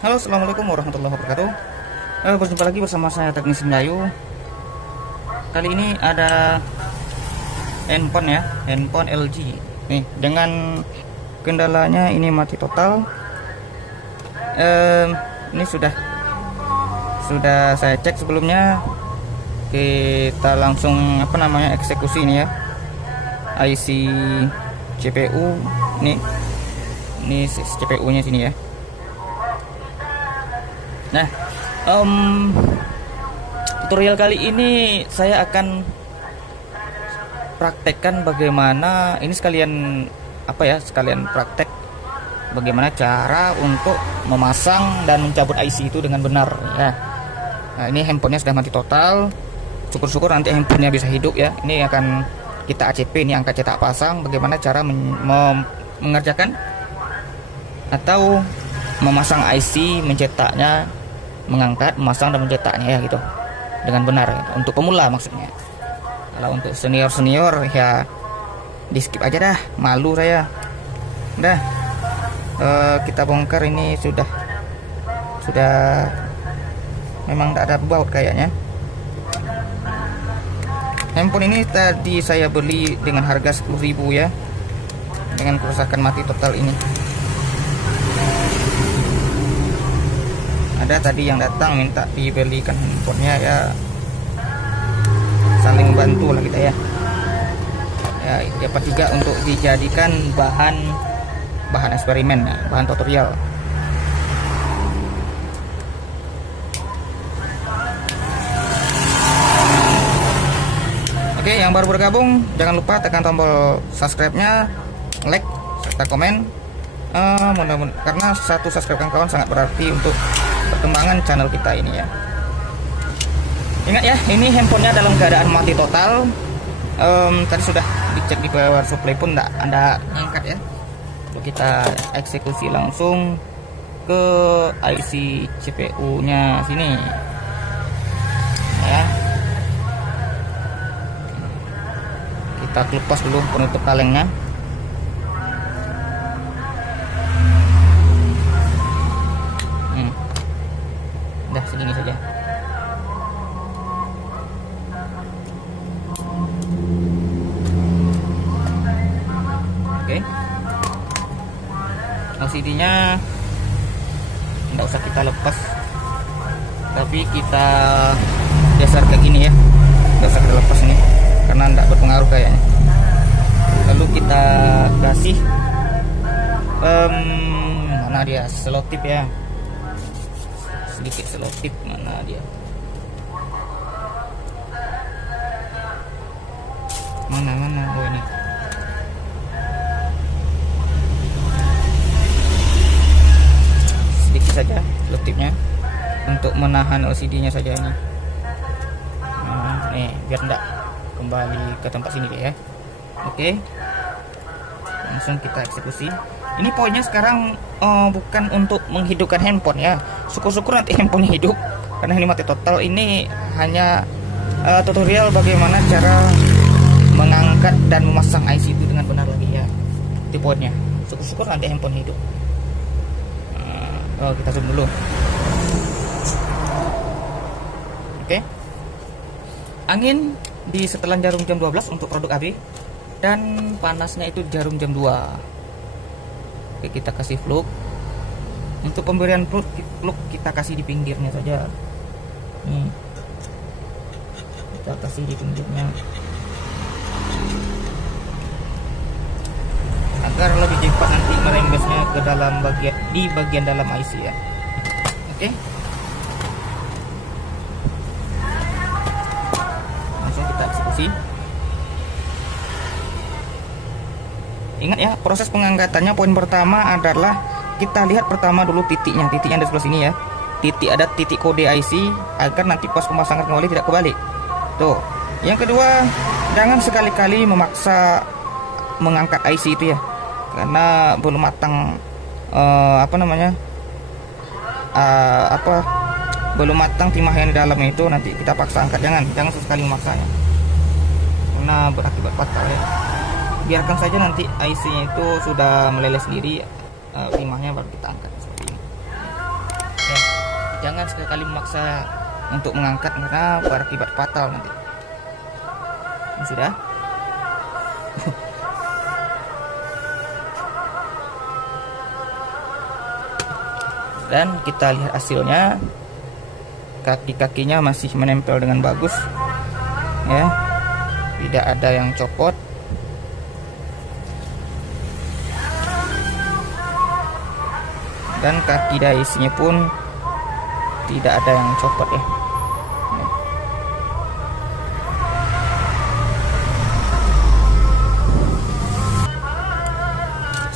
Halo, assalamualaikum warahmatullahi wabarakatuh. Berjumpa lagi bersama saya Teknisi Melayu. Kali ini ada handphone ya, handphone LG. Nih, dengan kendalanya ini mati total. Ini sudah saya cek sebelumnya. Kita langsung eksekusi ini ya. IC CPU ini CPU-nya sini ya. Nah, tutorial kali ini saya akan praktekkan bagaimana ini sekalian praktek bagaimana cara untuk memasang dan mencabut IC itu dengan benar ya. Nah, ini handphonenya sudah mati total. Syukur-syukur nanti handphonenya bisa hidup ya. Ini akan kita ACP, ini angka cetak pasang, bagaimana cara mengerjakan atau memasang IC, mencetaknya, mengangkat, memasang dan mencetaknya ya gitu dengan benar gitu. Untuk pemula maksudnya. Kalau untuk senior ya di skip aja dah, malu saya. Udah kita bongkar, ini sudah memang tidak ada baut kayaknya. Handphone ini tadi saya beli dengan harga 10.000 ya, dengan kerusakan mati total ini. Ada tadi yang datang minta dibelikan handphonenya ya, saling bantu lah kita ya. Ya dapat juga untuk dijadikan bahan eksperimen, bahan tutorial. Oke, yang baru bergabung jangan lupa tekan tombol subscribe-nya, like serta komen. Mudah-mudahan karena satu subscribe kawan sangat berarti untuk perkembangan channel kita ini ya. Ingat ya, ini handphonenya dalam keadaan mati total. Tadi sudah dicek di power supply pun tidak ada angkat ya. Lalu kita eksekusi langsung ke IC CPU-nya sini ya. Kita lepas dulu penutup kalengnya. Udah segini saja. Oke. LCD-nya nggak usah kita lepas, tapi kita geser kayak gini ya. Nggak usah kita lepas ini, karena nggak berpengaruh kayaknya. Lalu kita kasih mana dia, selotip ya, sedikit selotip, mana dia, mana oh ini. Sedikit saja selotipnya untuk menahan LCD-nya saja ini. Nah, nih biar enggak kembali ke tempat sini deh ya. Oke, langsung kita eksekusi. Ini poinnya sekarang bukan untuk menghidupkan handphone ya. Syukur-syukur nanti handphonenya hidup, karena ini mati total. Ini hanya tutorial bagaimana cara mengangkat dan memasang IC itu dengan benar lagi ya. Itu poinnya. Syukur-syukur nanti handphone hidup. Kita zoom dulu. Oke. Angin di setelan jarum jam 12 untuk produk AB, dan panasnya itu jarum jam 2. Oke, kita kasih plug. Untuk pemberian plug kita kasih di pinggirnya saja. Nih, kita kasih di pinggirnya agar lebih cepat nanti merembesnya ke dalam bagian dalam IC ya. Oke. Langsung kita eksekusi. Ingat ya, proses pengangkatannya poin pertama adalah kita lihat pertama dulu titiknya di sebelah sini ya. Ada titik kode IC agar nanti pas pemasangan kembali tidak kebalik. Tuh. Yang kedua, jangan sekali-kali memaksa mengangkat IC itu ya, karena belum matang belum matang timah yang di dalamnya itu, nanti kita paksa angkat. Jangan sesekali memaksanya, karena berakibat fatal ya. Biarkan saja nanti IC-nya itu sudah meleleh sendiri, timahnya baru kita angkat seperti ini. jangan sekali memaksa untuk mengangkat karena berakibat fatal nanti. Ini sudah. Dan kita lihat hasilnya, kaki-kakinya masih menempel dengan bagus ya, tidak ada yang copot. Dan kaki daisinya pun tidak ada yang copot ya.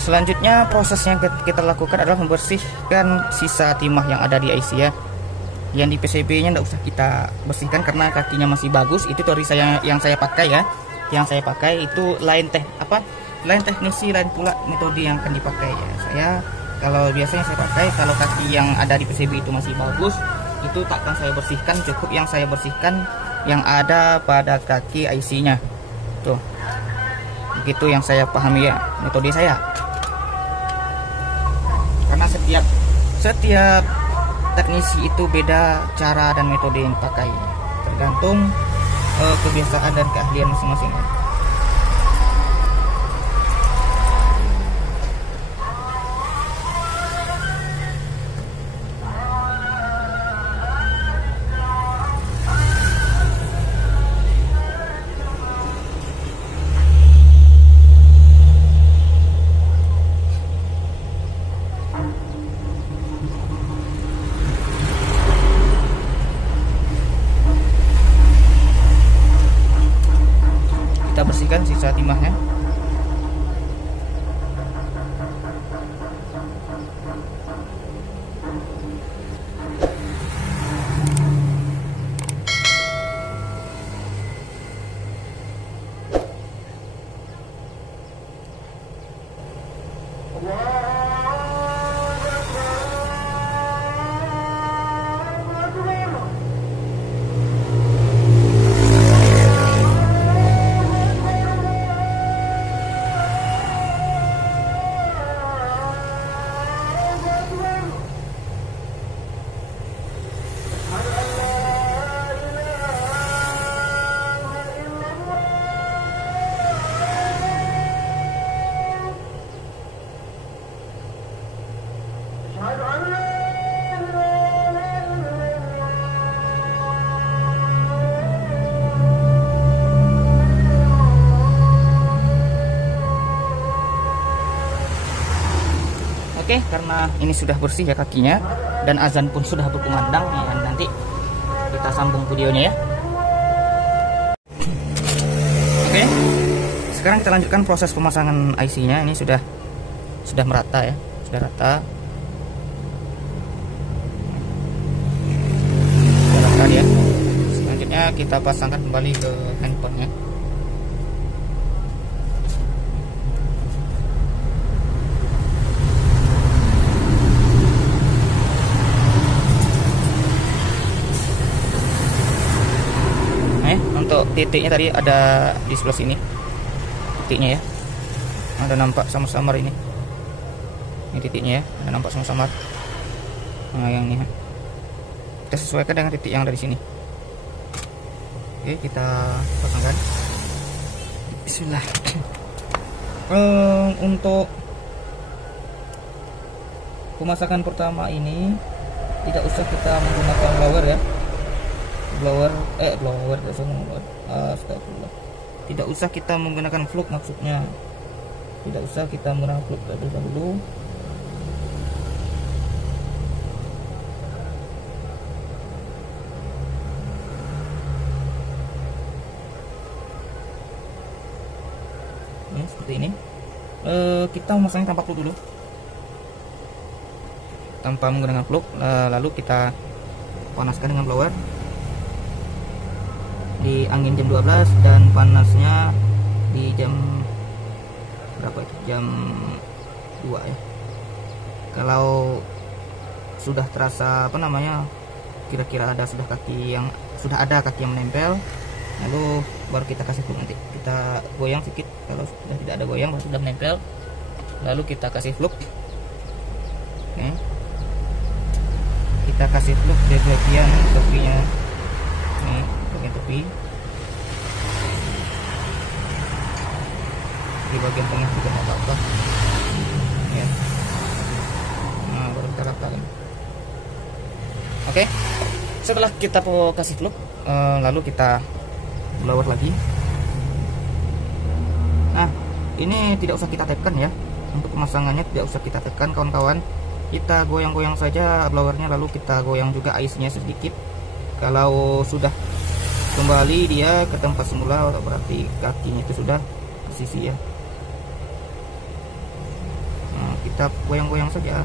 Selanjutnya proses yang kita lakukan adalah membersihkan sisa timah yang ada di IC ya. Yang di PCB nya tidak usah kita bersihkan karena kakinya masih bagus. Itu dari saya yang saya pakai ya. Yang saya pakai itu lain teknisi, lain pula metode yang akan dipakai ya. Saya kalau biasanya saya pakai, kalau kaki yang ada di PCB itu masih bagus, itu tak akan saya bersihkan. Cukup yang saya bersihkan yang ada pada kaki IC-nya. Tuh. Begitu yang saya pahami ya, metode saya. Karena setiap teknisi itu beda cara dan metode yang dipakai, tergantung kebiasaan dan keahlian masing-masing. Kita bersihkan sisa timahnya. Oke, karena ini sudah bersih ya kakinya dan azan pun sudah berkumandang ya, nanti kita sambung videonya ya. Oke, sekarang kita lanjutkan proses pemasangan IC-nya. Ini sudah merata ya, sudah rata. Sudah rata ya. Selanjutnya kita pasangkan kembali ke handphonenya. Untuk titiknya tadi ada di sebelah sini titiknya ya, ada nampak samar-samar ini titiknya ya, ada nampak samar-samar. Nah yang ini kita sesuaikan dengan titik yang dari sini. Oke, kita pasangkan. Bismillah. Untuk pemasangan pertama ini tidak usah kita menggunakan blower ya. Astagfirullah. Tidak usah kita menggunakan fluk, maksudnya tidak usah kita menggunakan fluk terlebih dahulu. Ini seperti ini. Kita memasangnya tanpa fluk dulu, tanpa menggunakan fluk, lalu kita panaskan dengan blower di angin jam 12 dan panasnya di jam berapa itu? Jam 2 ya. Kalau sudah terasa kira-kira ada kaki yang menempel, lalu baru kita kasih fluk. Nanti kita goyang sedikit, kalau sudah tidak ada goyang baru sudah menempel, lalu kita kasih fluk. Oke. Kita kita kasih look di bagian topinya. Ini bagian topi. Di bagian tengah juga nggak apa-apa ya. Nah, baru kita ratakan. Oke, setelah kita kasih look, lalu kita blower lagi. Nah, ini tidak usah kita tekan ya. Untuk pemasangannya tidak usah kita tekan kawan-kawan. Kita goyang-goyang saja blowernya, lalu kita goyang juga IC-nya sedikit. Kalau sudah kembali dia ke tempat semula, berarti kakinya itu sudah posisi ya. Nah, kita goyang-goyang saja.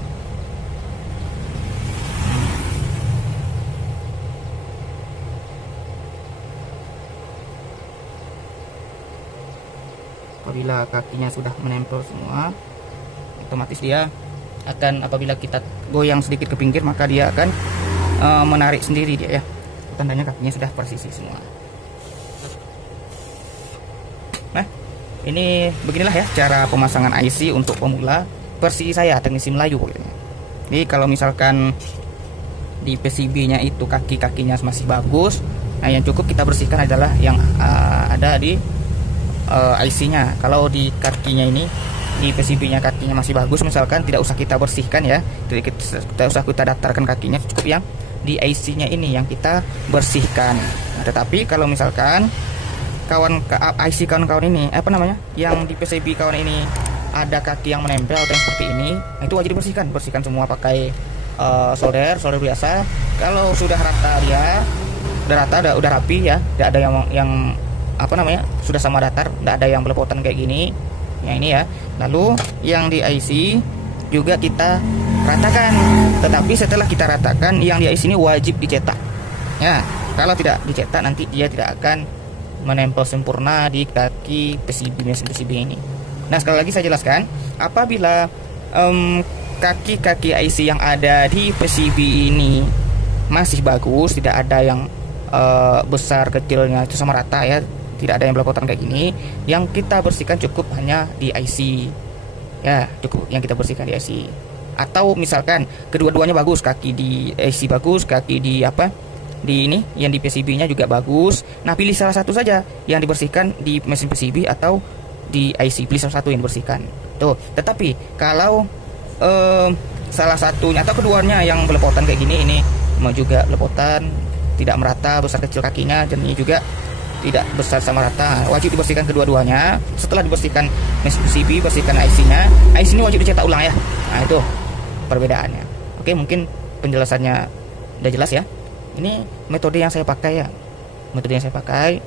Apabila kakinya sudah menempel semua, otomatis dia akan, apabila kita goyang sedikit ke pinggir, maka dia akan menarik sendiri dia ya. Tandanya kakinya sudah persisi semua. Nah, ini beginilah ya cara pemasangan IC untuk pemula versi saya, teknisi Melayu. Jadi kalau misalkan di PCB-nya itu kaki-kakinya masih bagus, nah yang cukup kita bersihkan adalah yang ada di IC-nya. Kalau di kakinya ini, di PCB-nya kakinya masih bagus, misalkan tidak usah kita bersihkan ya, tidak usah kita datarkan kakinya, cukup yang di IC-nya ini yang kita bersihkan. Nah, tetapi kalau misalkan IC kawan-kawan ini, yang di PCB kawan ini ada kaki yang menempel atau yang seperti ini, nah itu wajib bersihkan semua pakai solder biasa. Kalau sudah rata dia, udah rapi ya, tidak ada yang sudah sama datar, tidak ada yang belepotan kayak gini. Yang ini ya. Lalu yang di IC juga kita ratakan. Tetapi setelah kita ratakan, yang di IC ini wajib dicetak. Ya, kalau tidak dicetak nanti dia tidak akan menempel sempurna di kaki mesin PCB ini. Nah, sekali lagi saya jelaskan, apabila kaki-kaki IC yang ada di PCB ini masih bagus, tidak ada yang besar kecilnya, itu sama rata ya, tidak ada yang belepotan kayak gini, yang kita bersihkan cukup hanya di IC ya, cukup yang kita bersihkan di IC. Atau misalkan kedua-duanya bagus, kaki di IC bagus, kaki di ini yang di PCB nya juga bagus, nah pilih salah satu saja yang dibersihkan di mesin PCB atau di IC, pilih salah satu yang dibersihkan tuh. Tetapi kalau salah satunya atau keduanya yang belepotan kayak gini, ini mau juga belepotan, tidak merata besar kecil kakinya, dan ini juga tidak besar sama rata, wajib dibersihkan kedua-duanya. Setelah dibersihkan mesin PCB, bersihkan IC-nya. IC ini wajib dicetak ulang ya. Nah, itu perbedaannya. Oke, mungkin penjelasannya udah jelas ya. Ini metode yang saya pakai ya. Metode yang saya pakai.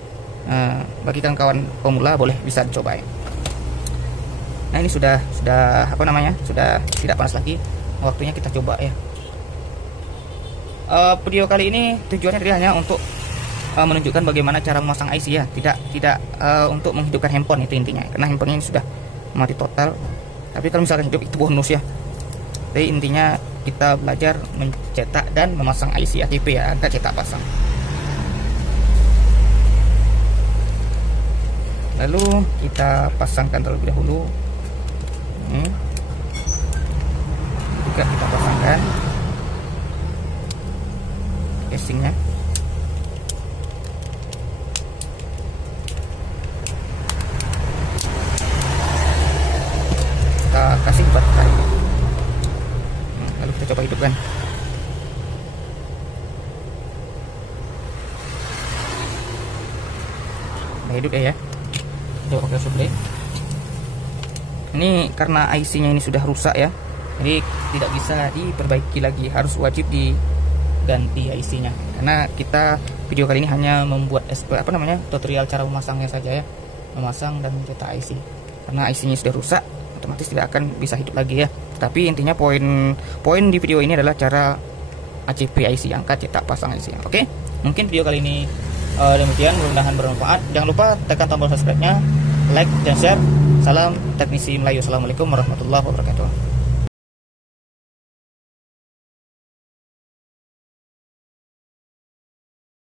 Bagi kawan-kawan pemula boleh bisa dicoba ya. Nah, ini sudah sudah tidak panas lagi. Waktunya kita coba ya. Video kali ini tujuannya hanya untuk menunjukkan bagaimana cara memasang IC ya, tidak untuk menghidupkan handphone, itu intinya, karena handphone ini sudah mati total. Tapi kalau misalkan hidup itu bonus ya. Jadi intinya kita belajar mencetak dan memasang IC ATP ya, angkat cetak pasang. Lalu kita pasangkan terlebih dahulu. Ini juga kita pasangkan casingnya. Kita kasih baterai, lalu kita coba hidupkan. Nah, hidup ya. Coba pakai suplai. Ini karena IC-nya ini sudah rusak ya, jadi tidak bisa diperbaiki lagi, harus wajib diganti IC-nya. Karena kita video kali ini hanya membuat tutorial cara memasangnya saja ya, memasang dan mencetak IC. Karena IC-nya sudah rusak, otomatis tidak akan bisa hidup lagi ya. Tapi intinya poin di video ini adalah cara ACP IC, angkat cetak pasang IC. Oke, mungkin video kali ini demikian, mudah-mudahan bermanfaat. Jangan lupa tekan tombol subscribe-nya, like dan share. Salam teknisi Melayu. Assalamualaikum warahmatullahi wabarakatuh.